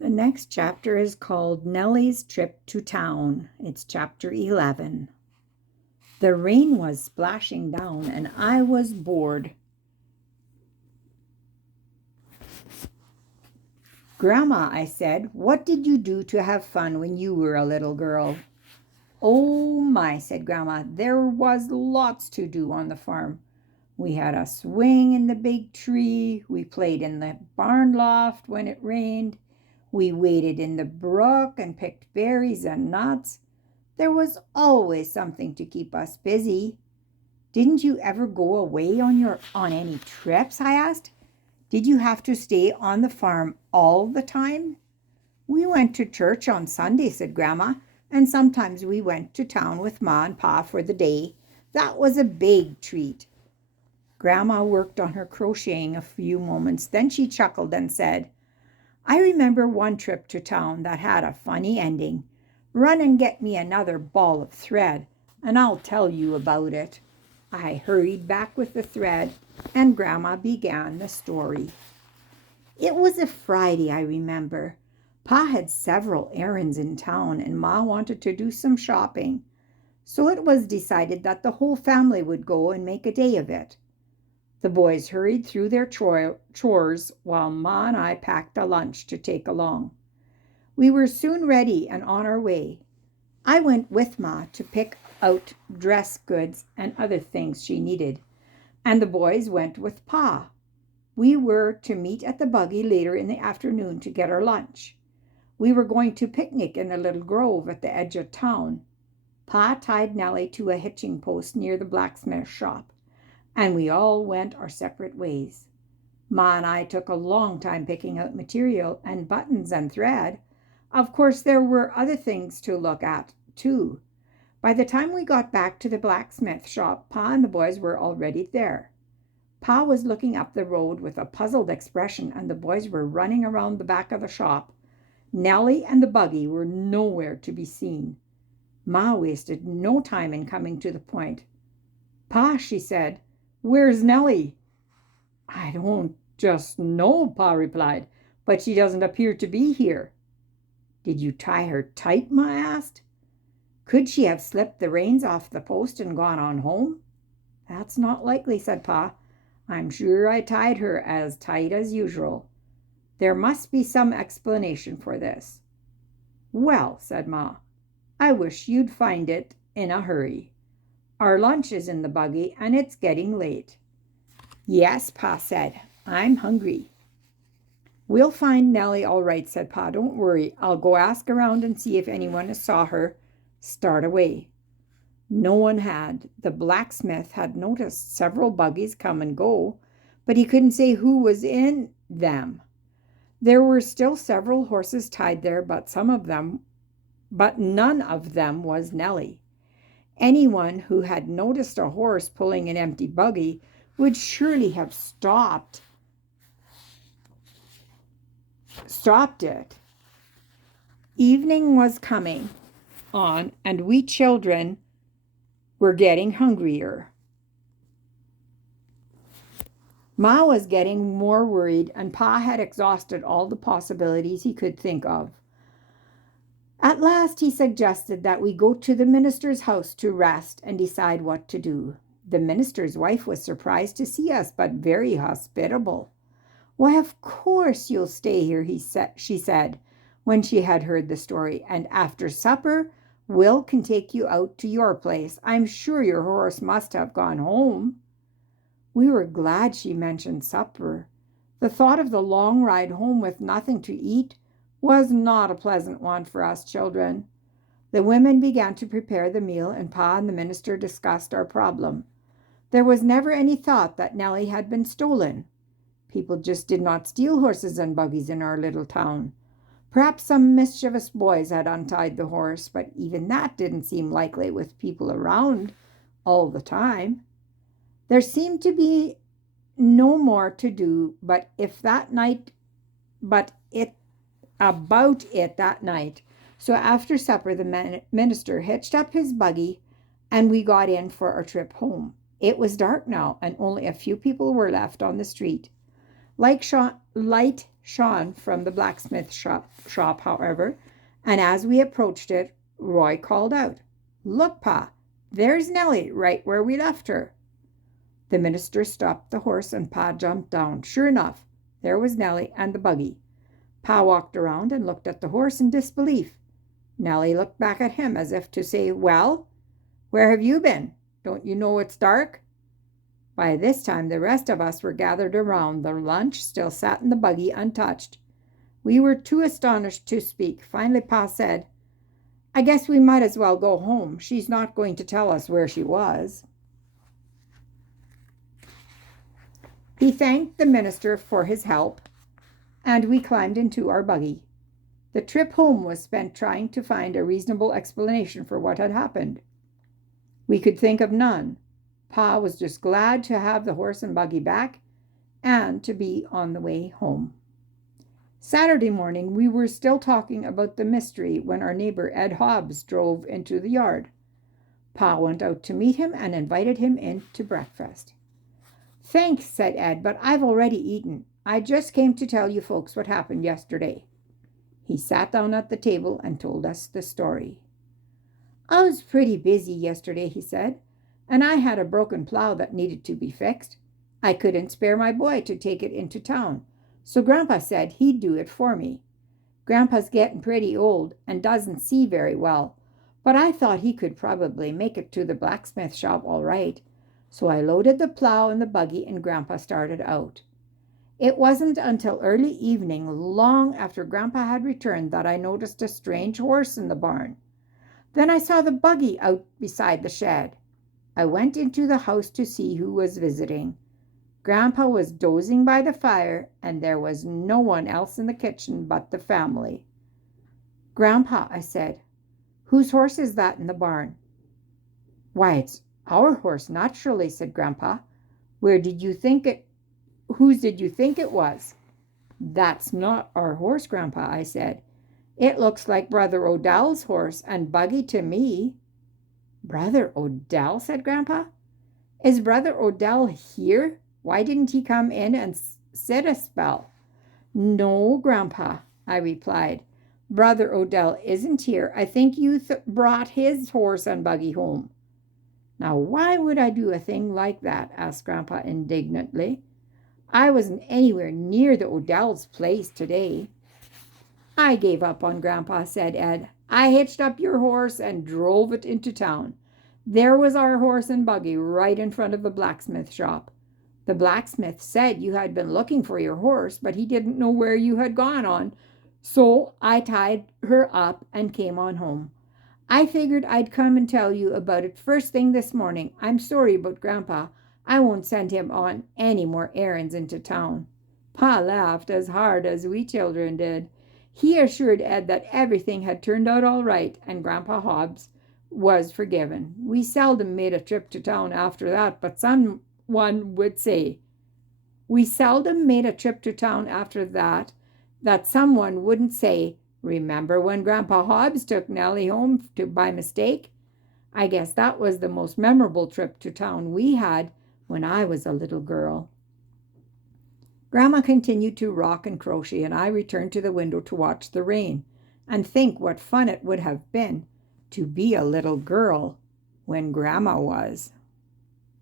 The next chapter is called Nelly's Trip to Town. It's chapter 11. The rain was splashing down and I was bored. Grandma, I said, what did you do to have fun when you were a little girl? Oh my, said Grandma, there was lots to do on the farm. We had a swing in the big tree. We played in the barn loft when it rained. We waded in the brook and picked berries and nuts. There was always something to keep us busy. Didn't you ever go away on any trips? I asked. Did you have to stay on the farm all the time? We went to church on Sunday, said Grandma, and sometimes we went to town with Ma and Pa for the day. That was a big treat. Grandma worked on her crocheting a few moments. Then she chuckled and said, I remember one trip to town that had a funny ending. Run and get me another ball of thread, and I'll tell you about it. I hurried back with the thread, and Grandma began the story. It was a Friday, I remember. Pa had several errands in town, and Ma wanted to do some shopping. So it was decided that the whole family would go and make a day of it. The boys hurried through their chores while Ma and I packed a lunch to take along. We were soon ready and on our way. I went with Ma to pick out dress goods and other things she needed, and the boys went with Pa. We were to meet at the buggy later in the afternoon to get our lunch. We were going to picnic in a little grove at the edge of town. Pa tied Nelly to a hitching post near the blacksmith shop, and we all went our separate ways. Ma and I took a long time picking out material and buttons and thread. Of course, there were other things to look at, too. By the time we got back to the blacksmith shop, Pa and the boys were already there. Pa was looking up the road with a puzzled expression, and the boys were running around the back of the shop. Nelly and the buggy were nowhere to be seen. Ma wasted no time in coming to the point. Pa, she said, where's Nelly? I don't just know, Pa replied, but she doesn't appear to be here. Did you tie her tight? Ma asked. Could she have slipped the reins off the post and gone on home? That's not likely, said Pa. I'm sure I tied her as tight as usual. There must be some explanation for this. Well, said Ma, I wish you'd find it in a hurry. Our lunch is in the buggy and it's getting late. Yes, Pa said. I'm hungry. We'll find Nelly all right, said Pa. Don't worry. I'll go ask around and see if anyone saw her start away. No one had. The blacksmith had noticed several buggies come and go, but he couldn't say who was in them. There were still several horses tied there, but none of them was Nelly. Anyone who had noticed a horse pulling an empty buggy would surely have stopped it. Evening was coming on, and we children were getting hungrier. Ma was getting more worried, and Pa had exhausted all the possibilities he could think of. At last he suggested that we go to the minister's house to rest and decide what to do. The minister's wife was surprised to see us, but very hospitable. Why, of course you'll stay here, she said, when she had heard the story, and after supper, Will can take you out to your place. I'm sure your horse must have gone home. We were glad she mentioned supper. The thought of the long ride home with nothing to eat was not a pleasant one for us children. The women began to prepare the meal, and Pa and the minister discussed our problem. There was never any thought that Nelly had been stolen. People just did not steal horses and buggies in our little town. Perhaps some mischievous boys had untied the horse, but even that didn't seem likely with people around all the time. There seemed to be no more to do about it that night. So after supper, the minister hitched up his buggy, and we got in for our trip home. It was dark now, and only a few people were left on the street. Light shone from the blacksmith shop, however, and as we approached it, Roy called out, "Look, Pa, there's Nelly, right where we left her." The minister stopped the horse and Pa jumped down. Sure enough, there was Nelly and the buggy. Pa walked around and looked at the horse in disbelief. Nelly looked back at him as if to say, "Well, where have you been? Don't you know it's dark?" By this time, the rest of us were gathered around. The lunch still sat in the buggy untouched. We were too astonished to speak. Finally, Pa said, "I guess we might as well go home. She's not going to tell us where she was." He thanked the minister for his help, and we climbed into our buggy. The trip home was spent trying to find a reasonable explanation for what had happened. We could think of none. Pa was just glad to have the horse and buggy back and to be on the way home. Saturday morning, we were still talking about the mystery when our neighbor Ed Hobbs drove into the yard. Pa went out to meet him and invited him in to breakfast. "Thanks," said Ed, "but I've already eaten. I just came to tell you folks what happened yesterday." He sat down at the table and told us the story. "I was pretty busy yesterday," he said, "and I had a broken plow that needed to be fixed. I couldn't spare my boy to take it into town, so Grandpa said he'd do it for me. Grandpa's getting pretty old and doesn't see very well, but I thought he could probably make it to the blacksmith shop all right, so I loaded the plow in the buggy and Grandpa started out. It wasn't until early evening, long after Grandpa had returned, that I noticed a strange horse in the barn. Then I saw the buggy out beside the shed. I went into the house to see who was visiting. Grandpa was dozing by the fire, and there was no one else in the kitchen but the family. "Grandpa," I said, "whose horse is that in the barn?" "Why, it's our horse, naturally," said Grandpa. Whose did you think it was?" "That's not our horse, Grandpa," I said. "It looks like Brother Odell's horse and buggy to me." "Brother Odell?" said Grandpa. "Is Brother Odell here? Why didn't he come in and sit a spell?" "No, Grandpa," I replied. "Brother Odell isn't here. I think you brought his horse and buggy home." "Now, why would I do a thing like that?" asked Grandpa indignantly. "I wasn't anywhere near the Odell's place today." "I gave up on Grandpa," said Ed. "I hitched up your horse and drove it into town. There was our horse and buggy right in front of the blacksmith shop. The blacksmith said you had been looking for your horse, but he didn't know where you had gone on, so I tied her up and came on home. I figured I'd come and tell you about it first thing this morning. I'm sorry about Grandpa. I won't send him on any more errands into town." Pa laughed as hard as we children did. He assured Ed that everything had turned out all right, and Grandpa Hobbs was forgiven. We seldom made a trip to town after that, but someone would say, that someone wouldn't say, "Remember when Grandpa Hobbs took Nelly home by mistake?" I guess that was the most memorable trip to town we had when I was a little girl. Grandma continued to rock and crochet, and I returned to the window to watch the rain and think what fun it would have been to be a little girl when Grandma was.